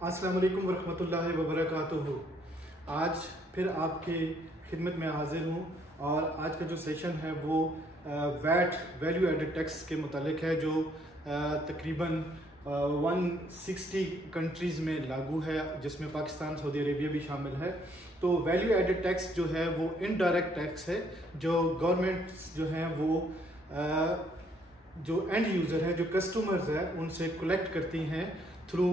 अस्सलाम वालेकुम वरहमतुल्लाहि वबरकातुहू। आज फिर आपके खिदमत में हाजिर हूँ और आज का जो सेशन है वो वैट वैल्यू एडेड टैक्स के मुतालिक है, जो तकरीबन 160 कंट्रीज़ में लागू है, जिसमें पाकिस्तान, सऊदी अरेबिया भी शामिल है। तो वैल्यू एडेड टैक्स जो है वो इनडायरेक्ट टैक्स है, जो गवर्नमेंट जो है वो जो एंड यूज़र है, जो कस्टमर्स है, उनसे कलेक्ट करती हैं थ्रू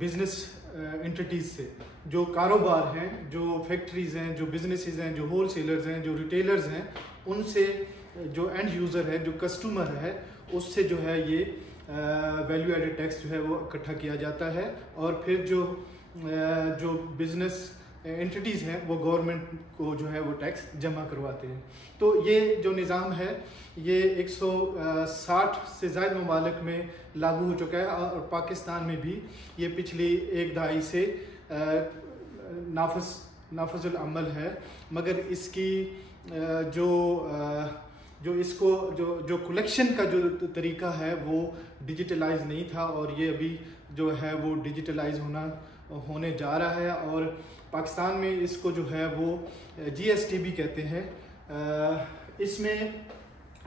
बिजनेस एंटिटीज़ से। जो कारोबार हैं, जो फैक्ट्रीज़ हैं, जो बिजनेसेस हैं, जो होल सेलर्स हैं, जो रिटेलर्स हैं, उनसे जो एंड यूज़र है, जो कस्टमर है, उससे जो है ये वैल्यू एडेड टैक्स जो है वो इकट्ठा किया जाता है। और फिर जो बिजनेस एंटिटीज़ हैं वो गवर्नमेंट को जो है वो टैक्स जमा करवाते हैं। तो ये जो निज़ाम है ये 160 से ज़ायद ममालिक में लागू हो चुका है और पाकिस्तान में भी ये पिछली एक दहाई से नाफिजुल अमल है। मगर इसकी जो कलेक्शन का जो तरीका है वो डिजिटलाइज नहीं था, और ये अभी जो है वो डिजिटलाइज होने जा रहा है। और पाकिस्तान में इसको जो है वो GST भी कहते हैं। इसमें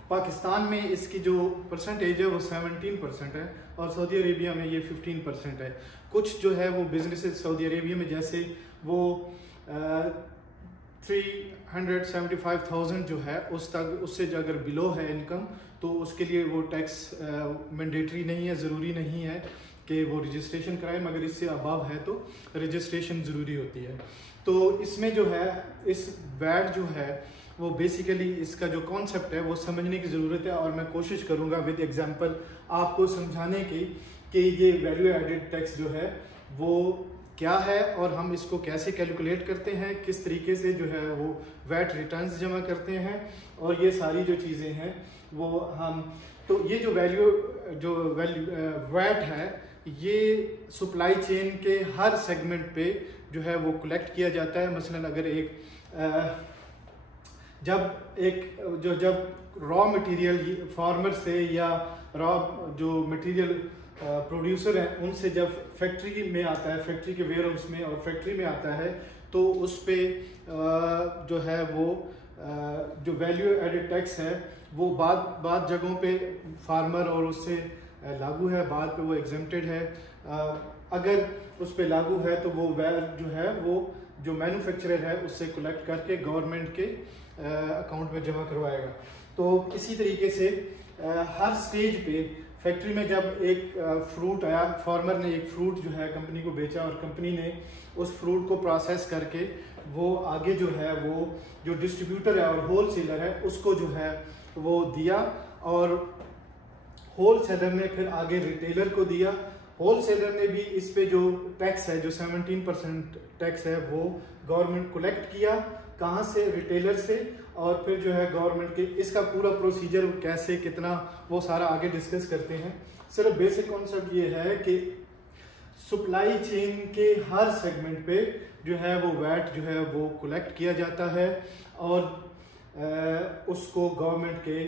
पाकिस्तान में इसकी जो परसेंटेज है वो 17% है और सऊदी अरेबिया में ये 15% है। कुछ जो है वो बिजनेसेस सऊदी अरेबिया में जैसे वो 375,000 जो है उससे जो अगर बिलो है इनकम, तो उसके लिए वो टैक्स मैंडेटरी नहीं है, ज़रूरी नहीं है कि वो रजिस्ट्रेशन कराए, मगर इससे अबव है तो रजिस्ट्रेशन ज़रूरी होती है। तो इसमें जो है इस वैट जो है वो बेसिकली इसका जो कॉन्सेप्ट है वो समझने की ज़रूरत है, और मैं कोशिश करूँगा विद एग्जांपल आपको समझाने की कि ये वैल्यू एडेड टैक्स जो है वो क्या है और हम इसको कैसे कैलकुलेट करते हैं, किस तरीके से जो है वो वैट रिटर्न्स जमा करते हैं, और ये सारी जो चीज़ें हैं वो हम। तो ये जो वैट है ये सप्लाई चेन के हर सेगमेंट पे जो है वो कलेक्ट किया जाता है। मसलन अगर जब रॉ मटेरियल फार्मर से या रॉ जो मटेरियल प्रोड्यूसर हैं उनसे जब फैक्ट्री में आता है, फैक्ट्री के वेयर हाउस में और फैक्ट्री में आता है, तो उस पे जो है वो जो वैल्यू एडेड टैक्स है वो बाद जगहों पे फार्मर और उससे लागू है, बाद पे वो एग्जेम्प्टेड है। अगर उस पे लागू है तो वो वैट जो है वो जो मैन्युफैक्चरर है उससे कलेक्ट करके गवर्नमेंट के अकाउंट में जमा करवाएगा। तो इसी तरीके से हर स्टेज पे फैक्ट्री में जब एक फ्रूट आया, फार्मर ने एक फ्रूट जो है कंपनी को बेचा और कंपनी ने उस फ्रूट को प्रोसेस करके वो आगे जो है वो जो डिस्ट्रीब्यूटर है और होल सेलर है उसको जो है वो दिया, और होल सेलर ने फिर आगे रिटेलर को दिया। होल सेलर ने भी इस पे जो टैक्स है, जो 17% टैक्स है, वो गवर्नमेंट कलेक्ट किया। कहाँ से? रिटेलर से। और फिर जो है गवर्नमेंट के इसका पूरा प्रोसीजर कैसे, कितना, वो सारा आगे डिस्कस करते हैं। सिर्फ बेसिक कॉन्सेप्ट ये है कि सप्लाई चेन के हर सेगमेंट पे जो है वो वैट जो है वो कलेक्ट किया जाता है और उसको गवर्नमेंट के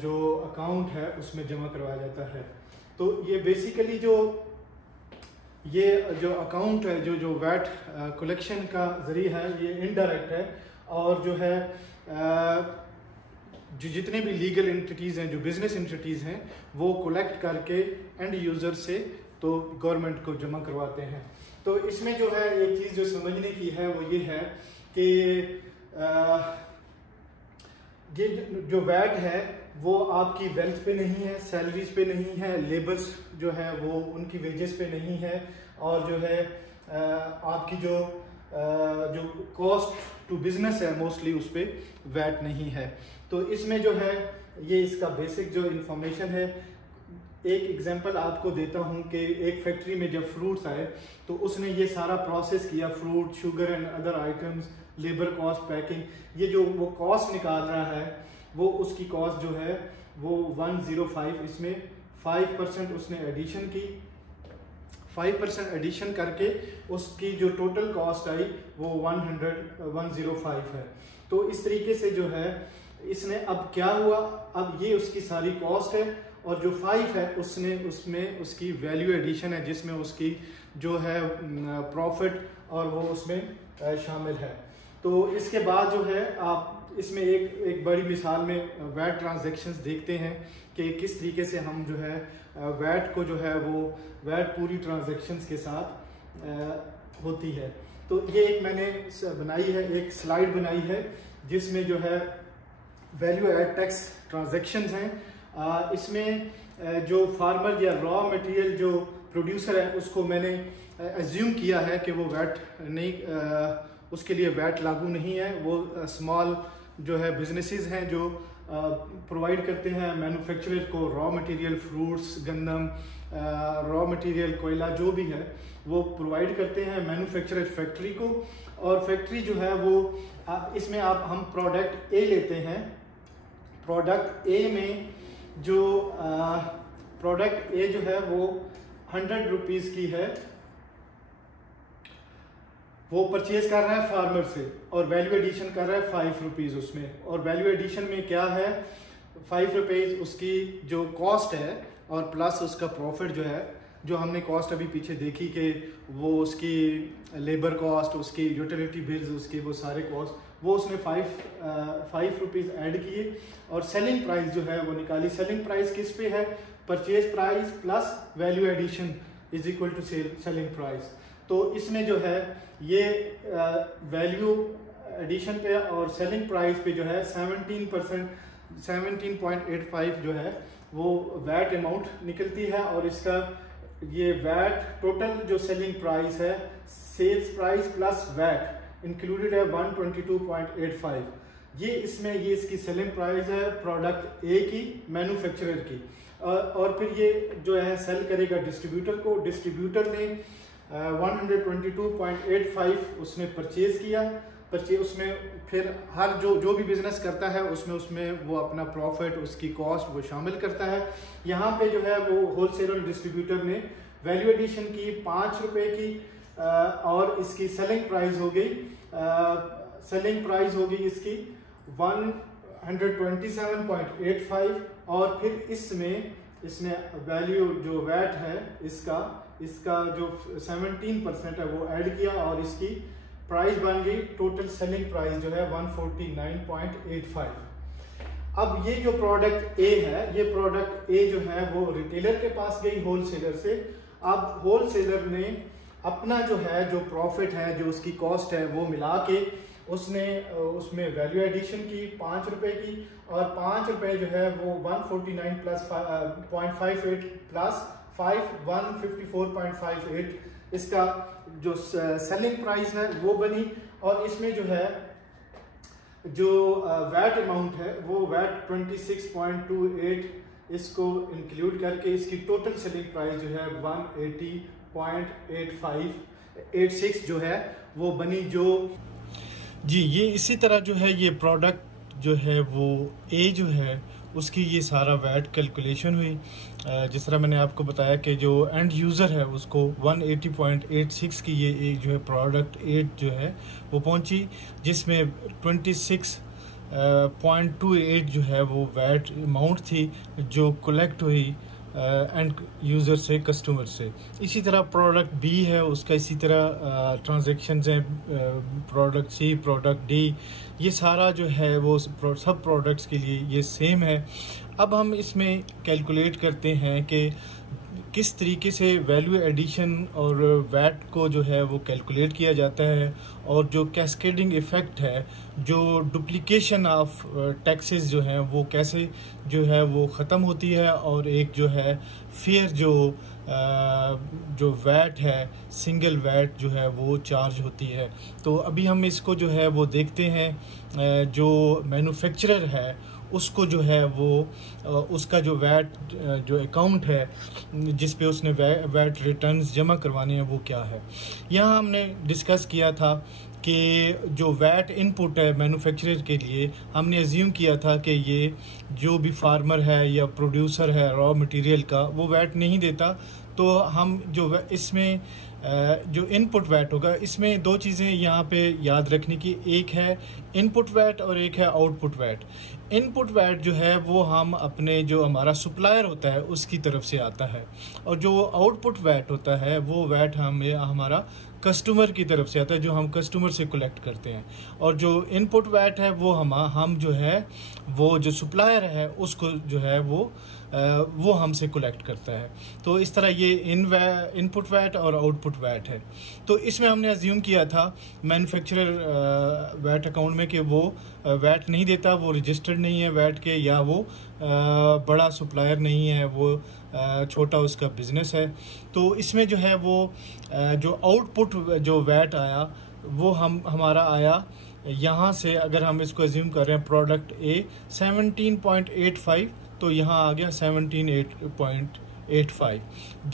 जो अकाउंट है उसमें जमा करवाया जाता है। तो ये बेसिकली ये जो अकाउंट है, जो वैट कलेक्शन का जरिया है, ये इनडायरेक्ट है। और जो है जो जितने भी लीगल एंटिटीज़ हैं, जो बिजनेस एंटिटीज़ हैं, वो कलेक्ट करके एंड यूज़र से तो गवर्नमेंट को जमा करवाते हैं। तो इसमें जो है एक चीज़ जो समझने की है वो ये है कि ये जो वैट है वो आपकी वेल्थ पे नहीं है, सैलरीज पे नहीं है, लेबर्स जो है वो उनकी वेजेस पे नहीं है, और जो है आपकी जो कॉस्ट टू बिजनेस है मोस्टली उस पर वैट नहीं है। तो इसमें जो है ये इसका बेसिक जो इंफॉर्मेशन है। एक एग्जांपल आपको देता हूँ कि एक फैक्ट्री में जब फ्रूट्स आए तो उसने ये सारा प्रोसेस किया, fruit, sugar and other items, labour cost, packing, ये जो वो कॉस्ट निकाल रहा है वो उसकी कॉस्ट जो है वो 105, इसमें 5% उसने एडिशन की, 5% एडिशन करके उसकी जो टोटल कॉस्ट आई वो 105 है। तो इस तरीके से जो है इसने, अब क्या हुआ, अब ये उसकी सारी कॉस्ट है और जो 5 है उसमें उसकी वैल्यू एडिशन है, जिसमें उसकी जो है प्रॉफिट और वो उसमें शामिल है। तो इसके बाद जो है आप इसमें एक बड़ी मिसाल में वैट ट्रांजैक्शंस देखते हैं कि किस तरीके से हम जो है वैट को जो है वो वैट पूरी ट्रांजैक्शंस के साथ होती है। तो ये एक मैंने बनाई है, एक स्लाइड बनाई है जिसमें जो है वैल्यू एड टैक्स ट्रांजैक्शंस हैं। इसमें जो फार्मर या रॉ मटेरियल जो प्रोड्यूसर है उसको मैंने एज्यूम किया है कि वो वैट नहीं, उसके लिए वैट लागू नहीं है। वो स्मॉल जो है बिजनेसेस हैं जो प्रोवाइड करते हैं मैन्युफैक्चरर को रॉ मटेरियल, फ्रूट्स, गंदम, रॉ मटेरियल, कोयला जो भी है वो प्रोवाइड करते हैं मैन्युफैक्चरर फैक्ट्री को। और फैक्ट्री जो है वो इसमें हम प्रोडक्ट ए लेते हैं। प्रोडक्ट ए में जो प्रोडक्ट ए जो है वो 100 रुपीज़ की है, वो परचेज कर रहा है फार्मर से और वैल्यू एडिशन कर रहा है 5 रुपीज़ उसमें। और वैल्यू एडिशन में क्या है, 5 रुपीज़ उसकी जो कॉस्ट है और प्लस उसका प्रॉफिट जो है, जो हमने कॉस्ट अभी पीछे देखी कि वो उसकी लेबर कॉस्ट, उसकी यूटिलिटी बिल्स, उसके वो सारे कॉस्ट वो उसने 5 रुपीज़ ऐड किए। और सेलिंग प्राइस जो है वो निकाली। सेलिंग प्राइस किस पे है, purchase price plus value addition is equal to selling price. तो इसमें जो है ये वैल्यू एडिशन पे और सेलिंग प्राइस पे जो है 17%, 17.85 जो है वो वैट अमाउंट निकलती है। और इसका ये वैट टोटल जो सेलिंग प्राइस है, sales price plus VAT included है 122.85। ये इसमें ये इसकी सेलिंग प्राइस है प्रोडक्ट ए की, मैन्युफैक्चरर की। और फिर ये जो है सेल करेगा डिस्ट्रीब्यूटर को। डिस्ट्रीब्यूटर ने 122.85 उसने परचेज किया। उसमें फिर हर जो भी बिजनेस करता है उसमें वो अपना प्रॉफिट, उसकी कॉस्ट वो शामिल करता है। यहाँ पे जो है वो होलसेलर डिस्ट्रीब्यूटर ने वैल्यू एडिशन की 5 रुपए की और इसकी सेलिंग प्राइस हो गई इसकी 127.85। और फिर इसने वैल्यू जो वैट है इसका जो 17% है वो ऐड किया और इसकी प्राइस बन गई, टोटल सेलिंग प्राइस जो है 149.85। अब ये जो प्रोडक्ट ए है, ये प्रोडक्ट ए जो है वो रिटेलर के पास गई होलसेलर से। अब होलसेलर ने अपना जो है जो प्रॉफिट है, जो उसकी कॉस्ट है वो मिला के उसमें वैल्यू एडिशन की 5 रुपए की। और 5 रुपए जो है वो 149 प्लस 0.58 प्लस 154.58 इसका जो सेलिंग प्राइस है वो बनी। और इसमें जो है जो वैट अमाउंट है वो वैट 26.28 इसको इंक्लूड करके इसकी टोटल सेलिंग प्राइस जो है 180.86 जो है वो बनी। जो जी ये इसी तरह जो है ये प्रोडक्ट जो है वो ए जो है उसकी ये सारा वैट कैलकुलेशन हुई। जिस तरह मैंने आपको बताया कि जो एंड यूज़र है उसको 180.86 की ये जो है प्रोडक्ट 8 जो है वो पहुंची, जिसमें 26.28 जो है वो वैट अमाउंट थी जो कलेक्ट हुई एंड यूज़र से, कस्टमर से। इसी तरह प्रोडक्ट बी है उसका इसी तरह ट्रांजैक्शंस हैं, प्रोडक्ट सी, प्रोडक्ट डी, ये सारा जो है वो सब प्रोडक्ट्स के लिए ये सेम है। अब हम इसमें कैलकुलेट करते हैं कि किस तरीके से वैल्यू एडिशन और वैट को जो है वो कैलकुलेट किया जाता है और जो कैस्केडिंग इफ़ेक्ट है, जो डुप्लीकेशन ऑफ टैक्सेस जो हैं वो कैसे जो है वो ख़त्म होती है और एक जो है फेयर जो वैट है, सिंगल वैट जो है वो चार्ज होती है। तो अभी हम इसको जो है वो देखते हैं। जो मैन्युफैक्चरर है उसको जो है वो उसका जो वैट जो अकाउंट है जिस पे उसने वैट रिटर्न्स जमा करवाने हैं वो क्या है। यहाँ हमने डिस्कस किया था कि जो वैट इनपुट है मैन्युफैक्चरर के लिए, हमने अज्यूम किया था कि ये जो भी फार्मर है या प्रोड्यूसर है रॉ मटेरियल का वो वैट नहीं देता। तो हम जो इसमें जो इनपुट वैट होगा, इसमें दो चीज़ें यहाँ पे याद रखने की, एक है इनपुट वैट और एक है आउटपुट वैट। इनपुट वैट जो है वो हम अपने जो हमारा सप्लायर होता है उसकी तरफ से आता है, और जो आउटपुट वैट होता है वो वैट हमें हमारा कस्टमर की तरफ से आता है, जो हम कस्टमर से कलेक्ट करते हैं। और जो इनपुट वैट है वो हम जो है वो जो सप्लायर है उसको जो है वो हमसे कलेक्ट करता है। तो इस तरह ये इनपुट वैट और आउटपुट वैट है। तो इसमें हमने अज्यूम किया था मैन्युफैक्चरर वैट अकाउंट में कि वो वैट नहीं देता, वो रजिस्टर्ड नहीं है वैट के, या वो बड़ा सप्लायर नहीं है, वो छोटा उसका बिजनेस है। तो इसमें जो है वो जो आउटपुट जो वैट आया वो हमारा आया यहाँ से। अगर हम इसको अज्यूम कर रहे हैं प्रोडक्ट ए 17.85, तो यहाँ आ गया 17.85।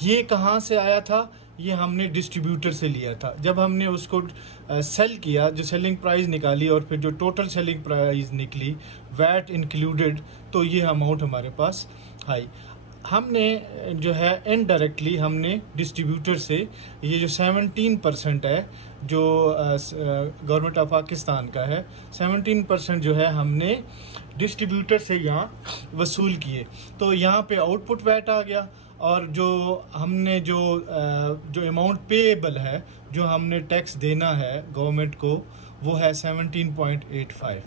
ये कहाँ से आया था? ये हमने डिस्ट्रीब्यूटर से लिया था। जब हमने उसको सेल किया, जो सेलिंग प्राइस निकाली और फिर जो टोटल सेलिंग प्राइस निकली वैट इंक्लूडेड, तो ये अमाउंट हमारे पास आई। हमने जो है इनडायरेक्टली हमने डिस्ट्रीब्यूटर से ये जो 17% है जो गवर्नमेंट ऑफ पाकिस्तान का है, 17% जो है हमने डिस्ट्रीब्यूटर से यहाँ वसूल किए। तो यहाँ पे आउटपुट वैट आ गया, और जो हमने जो अमाउंट पेएबल है, जो हमने टैक्स देना है गवर्नमेंट को, वो है 17.85।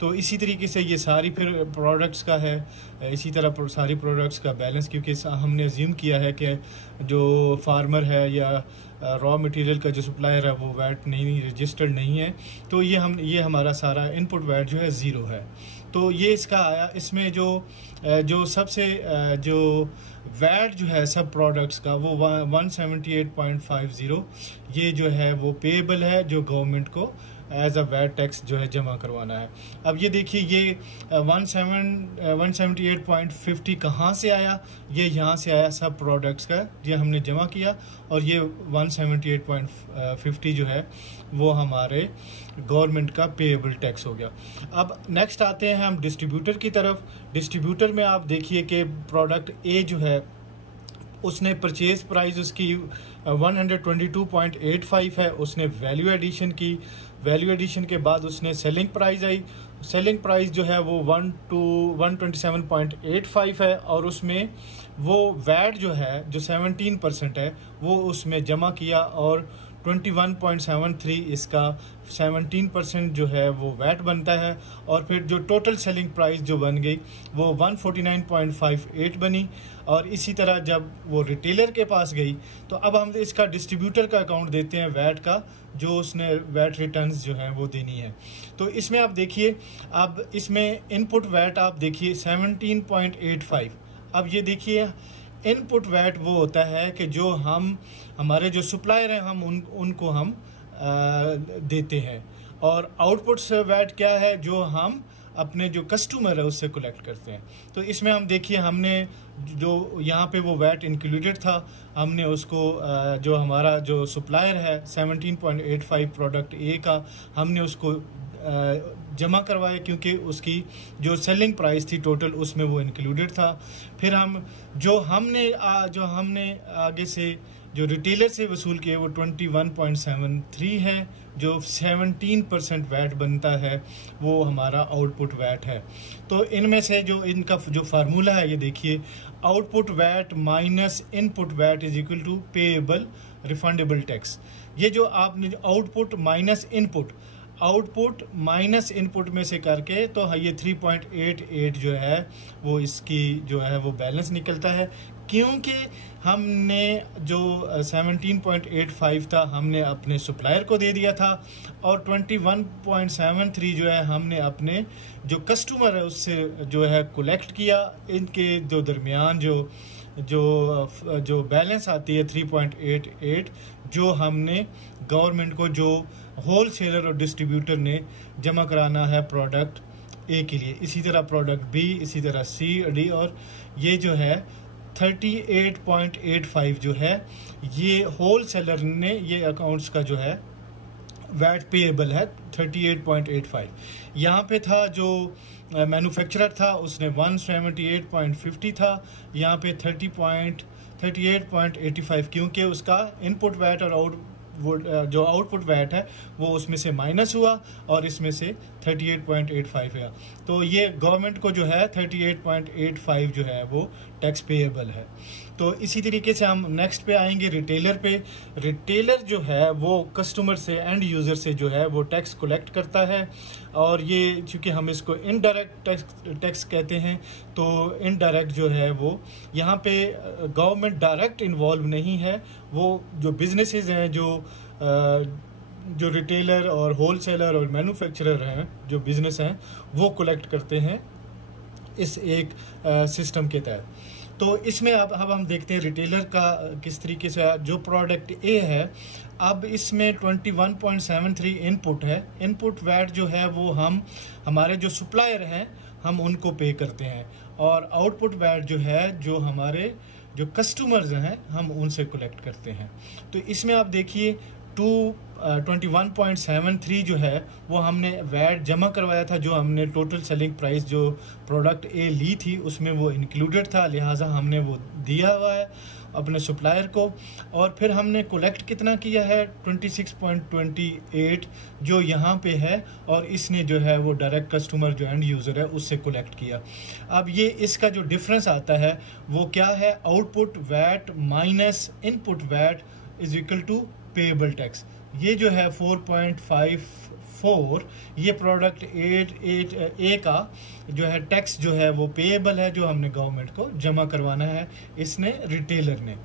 तो इसी तरीके से ये सारी फिर प्रोडक्ट्स का है, इसी तरह सारी प्रोडक्ट्स का बैलेंस, क्योंकि हमने अज्यूम किया है कि जो फार्मर है या रॉ मटेरियल का जो सप्लायर है वो वैट नहीं रजिस्टर्ड नहीं है। तो ये हमारा सारा इनपुट वैट जो है ज़ीरो है। तो ये इसका आया। इसमें जो सबसे जो वैट जो है सब प्रोडक्ट्स का वो 178.50 ये जो है वो पेएबल है, जो गवर्नमेंट को एज अ वैट टैक्स जो है जमा करवाना है। अब ये देखिए ये 178.50 कहाँ से आया? ये यहाँ से आया सब प्रोडक्ट्स का, ये हमने जमा किया, और ये 178.50 जो है वो हमारे गवर्नमेंट का पेएबल टैक्स हो गया। अब नेक्स्ट आते हैं हम डिस्ट्रीब्यूटर की तरफ। डिस्ट्रीब्यूटर में आप देखिए कि प्रोडक्ट ए जो है उसने परचेज प्राइस उसकी 122.85 है, उसने वैल्यू एडिशन की, वैल्यू एडिशन के बाद उसने selling price I, selling price जो है वो 127.85 है, और उसमें वो वैट जो है जो 17% है वो उसमें जमा किया, और 21.73 इसका 17% जो है वो वैट बनता है। और फिर जो टोटल सेलिंग प्राइस जो बन गई वो 149.58 बनी। और इसी तरह जब वो रिटेलर के पास गई तो अब हम इसका डिस्ट्रीब्यूटर का अकाउंट देते हैं वैट का, जो उसने वैट रिटर्न्स जो हैं वो देनी है। तो इसमें आप देखिए, अब इसमें इनपुट वैट आप देखिए 17.85। अब ये देखिए इनपुट वैट वो होता है कि जो हमारे जो सप्लायर हैं हम उनको हम देते हैं, और आउटपुट वैट क्या है? जो हम अपने जो कस्टमर है उससे कलेक्ट करते हैं। तो इसमें हम देखिए, हमने जो यहाँ पे वो वैट इंक्लूडेड था, हमने उसको जो हमारा जो सप्लायर है 17.85 प्रोडक्ट ए का, हमने उसको जमा करवाया, क्योंकि उसकी जो सेलिंग प्राइस थी टोटल उसमें वो इंक्लूडेड था। फिर जो हमने आगे से जो रिटेलर से वसूल किए वो 21.73 है, जो 17% वैट बनता है, वो हमारा आउटपुट वैट है। तो इनमें से जो इनका जो फार्मूला है ये देखिए, output VAT minus input VAT is equal to payable refundable tax. ये जो आपने आउटपुट माइनस इनपुट में से करके, तो ये 3.88 जो है वो इसकी जो है वो बैलेंस निकलता है, क्योंकि हमने जो 17.85 था हमने अपने सप्लायर को दे दिया था, और 21.73 जो है हमने अपने जो कस्टमर है उससे जो है कलेक्ट किया। इनके जो दरमियान जो बैलेंस आती है 3.88, जो हमने गवर्नमेंट को जो होल सेलर और डिस्ट्रीब्यूटर ने जमा कराना है प्रोडक्ट ए के लिए। इसी तरह प्रोडक्ट बी, इसी तरह सी, डी, और ये जो है 38.85 जो है ये होल सेलर ने, ये अकाउंट्स का जो है वैट पेएबल है 38.85। यहाँ पे था जो मैन्युफैक्चरर था उसने 178.50 था, यहाँ पे 38.85, क्योंकि उसका इनपुट वैट और वो जो आउटपुट वैट है वो उसमें से माइनस हुआ और इसमें से 38.85 है। तो ये गवर्नमेंट को जो है 38.85 जो है वो टैक्स पेएबल है। तो इसी तरीके से हम नेक्स्ट पे आएंगे रिटेलर पे। रिटेलर जो है वो कस्टमर से, एंड यूज़र से जो है वो टैक्स कलेक्ट करता है, और ये चूँकि हम इसको इनडायरेक्ट टैक्स कहते हैं, तो इनडायरेक्ट जो है वो यहाँ पे गवर्नमेंट डायरेक्ट इन्वॉल्व नहीं है। वो जो बिजनेसेस हैं, जो रिटेलर और होलसेलर और मैन्युफैक्चरर हैं, जो बिजनेस हैं, वो कलेक्ट करते हैं इस एक सिस्टम के तहत। तो इसमें अब हम देखते हैं रिटेलर का किस तरीके से। जो प्रोडक्ट ए है, अब इसमें 21.73 इनपुट है। इनपुट वैट जो है वो हमारे जो सप्लायर हैं हम उनको पे करते हैं, और आउटपुट वैट जो है जो हमारे जो कस्टमर्स हैं हम उनसे कलेक्ट करते हैं। तो इसमें आप देखिए 21.73 जो है वो हमने वैट जमा करवाया था, जो हमने टोटल सेलिंग प्राइस जो प्रोडक्ट ए ली थी उसमें वो इंक्लूडेड था, लिहाजा हमने वो दिया हुआ है अपने सप्लायर को। और फिर हमने कलेक्ट कितना किया है 26.28 जो यहाँ पे है, और इसने जो है वो डायरेक्ट कस्टमर जो एंड यूज़र है उससे कलेक्ट किया। अब ये इसका जो डिफरेंस आता है वो क्या है, output VAT minus input VAT is equal to payable tax. ये जो है 4.54, ये प्रोडक्ट ए का जो है टैक्स जो है वो पेएबल है, जो हमने गवर्नमेंट को जमा करवाना है इसने रिटेलर ने।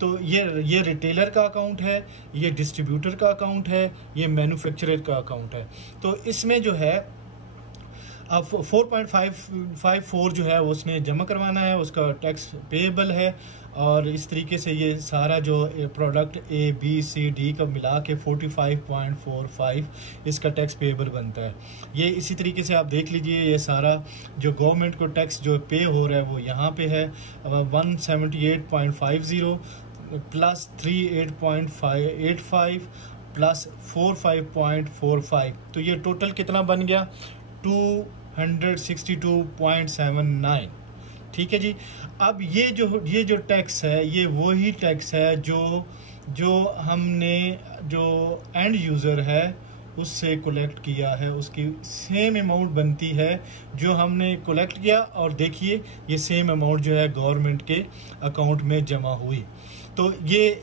तो ये रिटेलर का अकाउंट है, ये डिस्ट्रीब्यूटर का अकाउंट है, ये मैन्युफैक्चरर का अकाउंट है। तो इसमें जो है अब 4.54 जो है उसने जमा करवाना है, उसका टैक्स पेएबल है। और इस तरीके से ये सारा जो product A B C D का मिला के 45.45 इसका टैक्स पेएबल बनता है। ये इसी तरीके से आप देख लीजिए, ये सारा जो गवर्नमेंट को टैक्स जो पे हो रहा है वो यहाँ पे है 178.50 प्लस 38.85 प्लस 45.45, तो ये टोटल कितना बन गया 262.79। ठीक है जी। अब ये जो टैक्स है ये वही टैक्स है जो हमने जो एंड यूज़र है उससे कलेक्ट किया है, उसकी सेम अमाउंट बनती है जो हमने कलेक्ट किया। और देखिए ये सेम अमाउंट जो है गवर्नमेंट के अकाउंट में जमा हुई। तो ये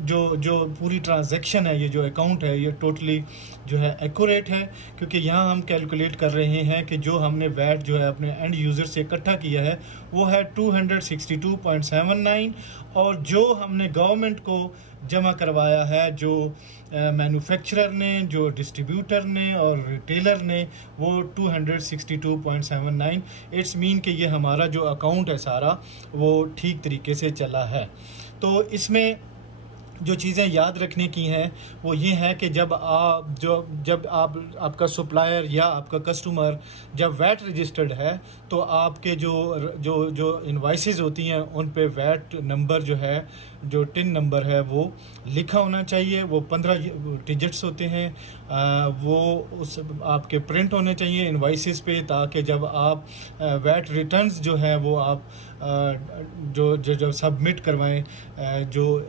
जो पूरी ट्रांजैक्शन है, ये जो अकाउंट है, ये टोटली जो है एक्यूरेट है, क्योंकि यहाँ हम कैलकुलेट कर रहे हैं कि जो हमने वैट जो है अपने एंड यूज़र से इकट्ठा किया है वो है 262.79, और जो हमने गवर्नमेंट को जमा करवाया है जो मैन्युफैक्चरर ने, जो डिस्ट्रीब्यूटर ने और रिटेलर ने, वो 262.79। इट्स मीन कि ये हमारा जो अकाउंट है सारा वो ठीक तरीके से चला है। तो इसमें जो चीज़ें याद रखने की हैं वो ये है कि जब आपका सप्लायर या आपका कस्टमर जब वैट रजिस्टर्ड है तो आपके जो इनवाइसेस होती हैं उन पे वैट नंबर जो है, जो टिन नंबर है वो लिखा होना चाहिए। वो 15 डिजिट्स होते हैं, वो उस आपके प्रिंट होने चाहिए इनवाइसेस पे, ताकि जब आप वैट रिटर्न्स जो है वो आप जब सबमिट करवाएं, जो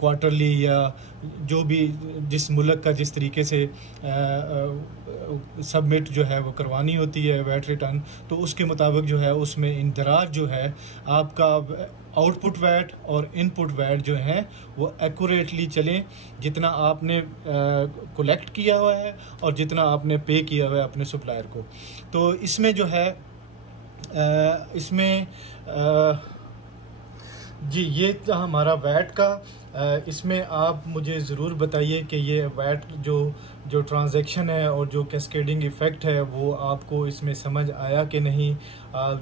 क्वार्टरली या जो भी जिस मुल्क का जिस तरीके से सबमिट जो है वो करवानी होती है वैट रिटर्न, तो उसके मुताबिक जो है उसमें इंदराज जो है आपका आउटपुट वैट और इनपुट वैट जो है वो एक्यूरेटली चलें, जितना आपने कलेक्ट किया हुआ है और जितना आपने पे किया हुआ है अपने सप्लायर को। तो इसमें जो है इसमें जी ये था हमारा वैट का। इसमें आप मुझे ज़रूर बताइए कि ये वैट जो ट्रांजैक्शन है और जो कैस्केडिंग इफ़ेक्ट है वो आपको इसमें समझ आया कि नहीं।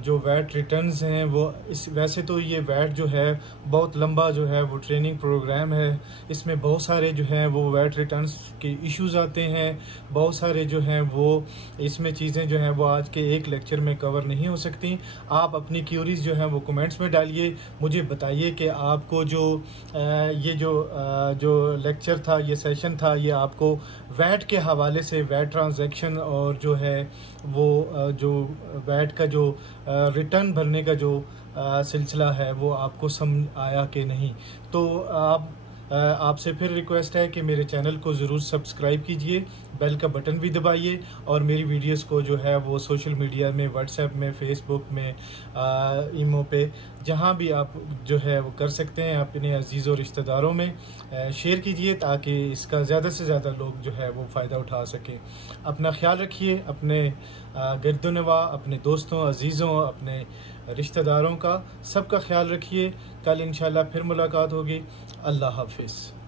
जो वैट रिटर्न्स हैं वो वैसे तो ये वैट जो है बहुत लंबा जो है वो ट्रेनिंग प्रोग्राम है, इसमें बहुत सारे जो हैं वो वैट रिटर्न्स के इश्यूज आते हैं, बहुत सारे जो हैं वो इसमें चीज़ें जो हैं वो आज के एक लेक्चर में कवर नहीं हो सकती। आप अपनी क्यूरीज जो हैं वो कमेंट्स में डालिए, मुझे बताइए कि आपको ये जो लेक्चर था, ये सेशन था, ये आपको वैट के हवाले से वैट ट्रांजैक्शन और जो है वो जो वैट का जो रिटर्न भरने का जो सिलसिला है वो आपको समझ आया कि नहीं। तो आप आपसे फिर रिक्वेस्ट है कि मेरे चैनल को ज़रूर सब्सक्राइब कीजिए, बेल का बटन भी दबाइए और मेरी वीडियोस को जो है वो सोशल मीडिया में, व्हाट्सएप में, फेसबुक में, ईमो पे, जहाँ भी आप जो है वो कर सकते हैं अपने अजीज़ और रिश्तेदारों में शेयर कीजिए ताकि इसका ज़्यादा से ज़्यादा लोग जो है वो फ़ायदा उठा सकें। अपना ख्याल रखिए, अपने गिरदोनवा, अपने दोस्तों, अजीज़ों, अपने रिश्तेदारों का सबका ख्याल रखिए। कल इंशाल्लाह फिर मुलाकात होगी। अल्लाह हाफिज़।